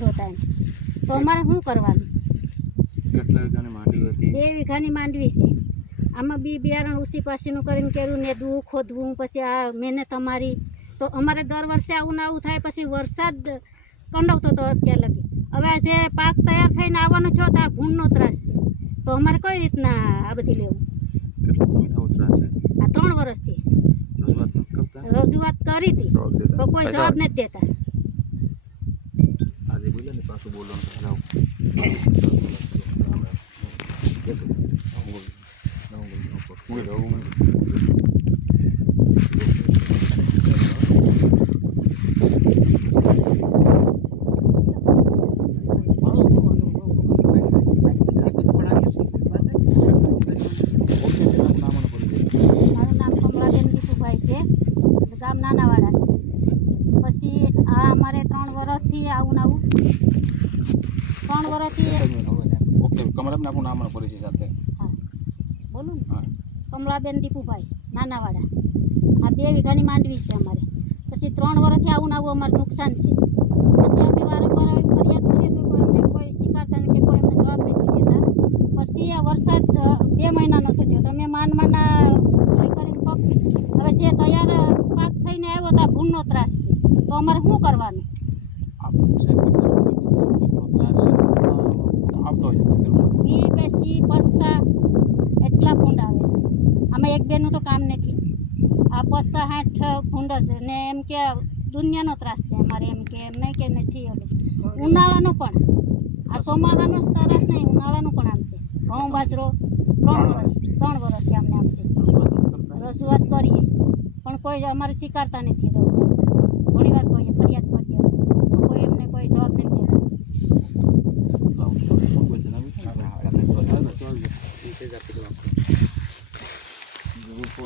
જોતા તો અમારે શું કરવાનું? બે વીઘાની માંડવી છે. આમાં બી બિયારણ ઉસી પાસીનું કરીને કર્યું ને દૂધ ખોદવું પછી આ મહેનત અમારી. તો અમારે દર વર્ષે આવું ને આવું થાય પછી વરસાદ કંડવતો હતો અત્યાર લગી. હવે જે પાક તૈયાર થઈને આવવાનો થયો તો આ ભૂંડનો ત્રાસ છે. તો અમારે કઈ રીતના આ બધી લેવું? આ ત્રણ વર્ષથી રજૂઆત કરી હતી. તો કોઈ જવાબ નથી દેતા. પાછું બોલવાનું ગામ નાનાવાડા. છે પછી આ અમારે ત્રણ વર્ષથી આવું ને આવું ત્રણ વર્ષથી ઓકે કમરામાં આપણું નામ અને પરિચય સાથે. હા. બોલું ને. કમલાબેન દીપુભાઈ નાનાવાડા. આ બે વીઘાની માંડવી છે અમારે. પછી ત્રણ વર્ષથી આવું ને આવું અમારું નુકસાન છે. પછી અમે વારંવાર આવી ફરિયાદ કરીએ તો કોઈ અમને કોઈ સ્વીકારતા નથી કોઈ અમને જવાબ નથી દેતા. પછી આ વરસાદ બે મહિનાનો થયો તો અમે માન માના કરીને પકવી. હવે જે તૈયાર પાક થઈને આવ્યો તો આ ભૂનનો ત્રાસ છે. તો અમારે શું કરવાનું આપતો હોય છે ઈ બેસી પસ્સા એટલા ભૂંડ આવે છે આમાં એક બેનું તો કામ નથી આ પસ્સા સાઠ ભૂંડ છે ને એમ કે દુનિયાનો ત્રાસ છે અમારે એમ કે એમ નહીં કે નથી હવે ઉનાળાનું પણ. આ ચોમાસાનો જ ત્રાસ નહીં ઉનાળાનું પણ આમ છે. ઘઉં બાજરો ત્રણ વર્ષ ત્રણ વર્ષથી અમને આમ છે. રજૂઆત કરીએ. પણ કોઈ અમારે સ્વીકારતા નથી. રજૂઆત ઘણી વાર કહીએ ફરિયાદ કરીએ કોઈ એમને કોઈ જવાબ નથી દેતા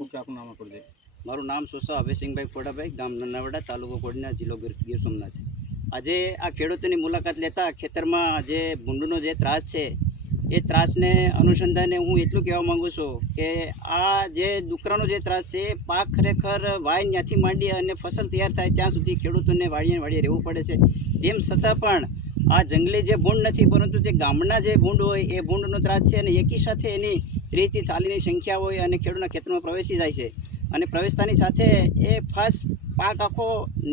ઓકે આપણું નામ આપી દે મારું નામ સોસા અભયસિંહભાઈ ફોડાભાઈ ગામ નન્નાવાડા તાલુકો કોડીના, જિલ્લો ગીર સોમનાથ. આજે આ ખેડૂતોની મુલાકાત લેતા ખેતરમાં જે ભૂંડનો જે ત્રાસ છે, એ ત્રાસને અનુસંધાને હું એટલું કહેવા માગું છું કે આ જે દુકરાનો જે ત્રાસ છે પાક ખરેખર વાય ત્યાંથી માંડી અને ફસલ તૈયાર થાય ત્યાં સુધી ખેડૂતોને વાડીએ વાડીએ રહેવું પડે છે. તેમ છતાં પણ આ જંગલી જે ભૂંડ નથી, પરંતુ જે ગામના જે ભૂંડ હોય, એ ભૂંડનો ત્રાસ છે અને એકી સાથે એની ત્રીસથી ચાલીસની સંખ્યા હોય અને ખેડૂતના ખેતરમાં પ્રવેશી જાય છે. અને પ્રવેશતાની સાથે એ ફર્સ્ટ પાક આખો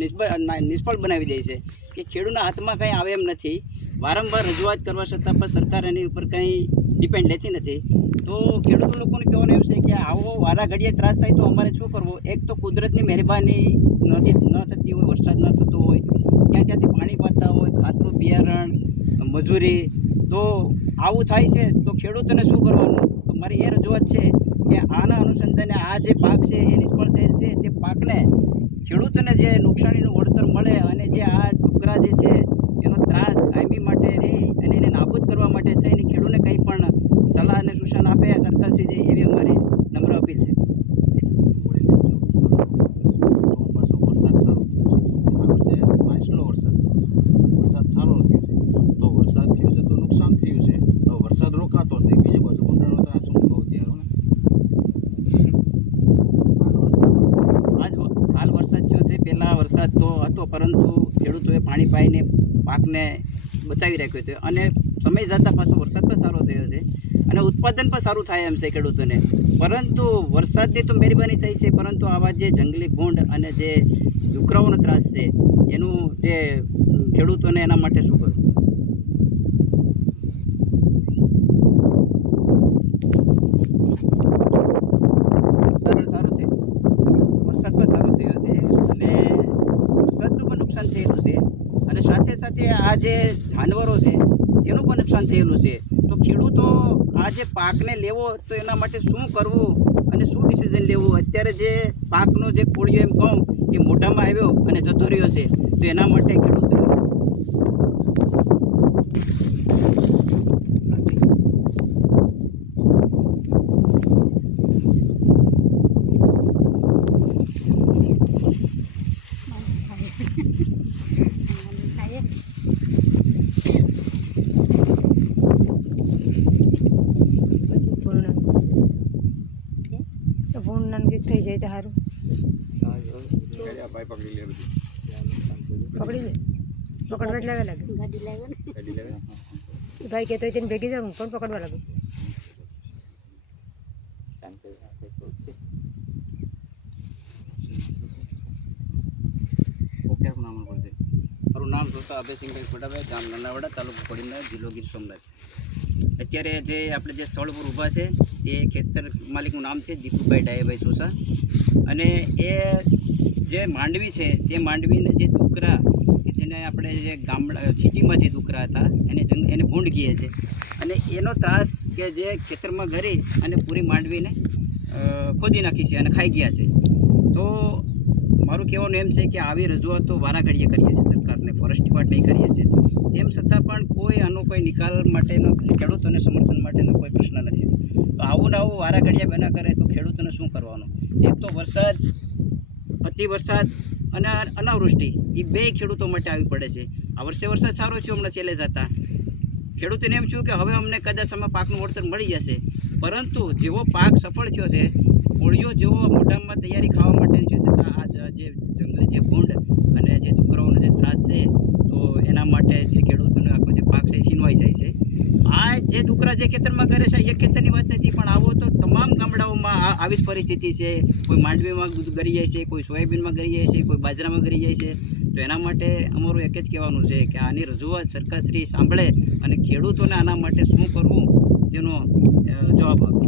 નિષ્ફળ નિષ્ફળ બનાવી દે છે કે ખેડૂતના હાથમાં કંઈ આવે એમ નથી. વારંવાર રજૂઆત કરવા છતાં પણ સરકાર એની ઉપર કંઈ ડિપેન્ડ લેતી નથી. તો ખેડૂતો લોકોને કહેવાનું એમ છે કે આવો વારા ઘડીએ ત્રાસ થાય તો અમારે શું કરવું? એક તો કુદરતની મહેરબાની નથી ન થતી હોય, વરસાદ ન થતો હોય ક્યાં ક્યાંથી પાણી પાતા હોય, ખાતરું, બિયારણ, મજૂરી. તો આવું થાય છે તો ખેડૂતોને શું કરવાનું? તો મારી એ રજૂઆત છે કે આના અનુસંધાને આ જે પાક છે એ નિષ્ફળ થયેલ છે, તે પાકને ખેડૂતોને જે નુકસાનીનું વળતર મળે અને જે આ ડુકરા જે છે, એનો ત્રાસ કાયમી માટે રહે અને એને નાબૂદ કરવા માટે થઈને ખેડૂતને કંઈ પણ સલાહ અને સૂચન આપે સરકારશ્રી એવી અમારી નમ્ર અપીલ છે વરસાદ સારો થયો છે તો વરસાદ થયો છે તો નુકસાન થયું છે તો વરસાદ રોકાતો નથી બીજી બાજુ ગુંડાળો ત્રાસ હું કહું ત્યારે આજ વ- હાલ વરસાદ થયો છે પહેલાં વરસાદ તો હતો પરંતુ ખેડૂતોએ પાણી પાઈને પાકને બચાવી રાખ્યો છે. અને સમય જતાં પાછો વરસાદ પણ સારો થયો છે અને ઉત્પાદન પણ સારું થાય એમ છે ખેડૂતોને. પરંતુ વરસાદની તો મહેરબાની થઈ છે, પરંતુ આવા જે જંગલી ભૂંડ અને જે ડુકરાઓનો ત્રાસ છે, એનું જે ખેડૂતોને એના માટે શું કરવું ઉત્પાદન સારું છે વરસાદ પણ સારો થયો છે અને વરસાદનું પણ નુકસાન થયેલું છે. અને સાથે સાથે આ જે જાનવરો છે, તેનું પણ નુકસાન થયેલું છે. તો ખેડૂતો આ જે પાકને લેવો, તો એના માટે શું કરવું અને શું ડિસિઝન લેવું? અત્યારે જે પાકનો જે કોળિયો એમ કહું કે મોઢામાં આવ્યો અને જતો રહ્યો છે. તો એના માટે ખેડૂતોને તો ગીત થઈ જાય તો સારું પકડી પકડવા લાગે ભાઈ કહેતો તેને ભેગી જાઉં, પણ પકડવા લાગે. મારું નામ સોતા અભયસિંહભાઈ ખોડાભાઈ ગામ નાનાવાડા તાલુકો કોડીના જિલ્લો ગીર સોમનાથ. અત્યારે જે આપણે જે સ્થળ પર ઊભા છે એ ખેતર માલિકનું નામ છે, દીપુભાઈ ડાયાભાઈ સોસા. અને એ જે માંડવી છે, તે માંડવીના જે દુકરા જેને આપણે જે ગામડા, સિટીમાં જે દુકરા હતા, એને એને ભૂંડ કહીએ છે. અને એનો ત્રાસ કે જે ખેતરમાં ઘરી અને પૂરી માંડવીને ખોદી નાખી છે અને ખાઈ ગયા છે. તો મારું કહેવાનું એમ છે કે આવી રજૂઆતો વારાઘડીએ કરીએ છીએ સરકારને ફોરેસ્ટ ડિપાર્ટમેન્ટ કરીએ છીએ. તેમ છતાં પણ કોઈ આનો કોઈ નિકાલ માટેનો, ખેડૂતોને સમર્થન માટેનો કોઈ પ્રશ્ન નથી. તો આવું ને આવું વારા ઘડીએ બના કરે તો ખેડૂતોને શું કરવાનું? એક તો વરસાદ, અતિ વરસાદ અને અનાવૃષ્ટિ, એ બે ખેડૂતો માટે આવી પડે છે. આ વર્ષે વરસાદ સારો થયો, હમણાં છેલ્લે જતા. ખેડૂતોને એમ થયું કે હવે અમને કદાચ આમાં પાકનું વળતર મળી જશે. પરંતુ જેવો પાક સફળ થયો છે, કોળીઓ જેવો મોઢામાં તૈયારી ખાવા માટે છે જે ભૂંડ અને જે દુકરાઓનો જે ત્રાસ છે, તો એના માટે જે ખેડૂતોને આખો જે પાક છે છીનવાઈ જાય છે. આ જે દુકરા જે ખેતરમાં કરે છે, એ ખેતરની વાત નથી, પણ આવો તો તમામ ગામડાઓમાં આવી જ પરિસ્થિતિ છે. કોઈ માંડવીમાં ગરી જાય છે, કોઈ સોયાબીનમાં ગરી જાય છે, કોઈ બાજરામાં ગરી જાય છે. તો એના માટે અમારું એક જ કહેવાનું છે કે આની રજૂઆત સરકારશ્રી સાંભળે અને ખેડૂતોને આના માટે શું કરવું, તેનો જવાબ આપે.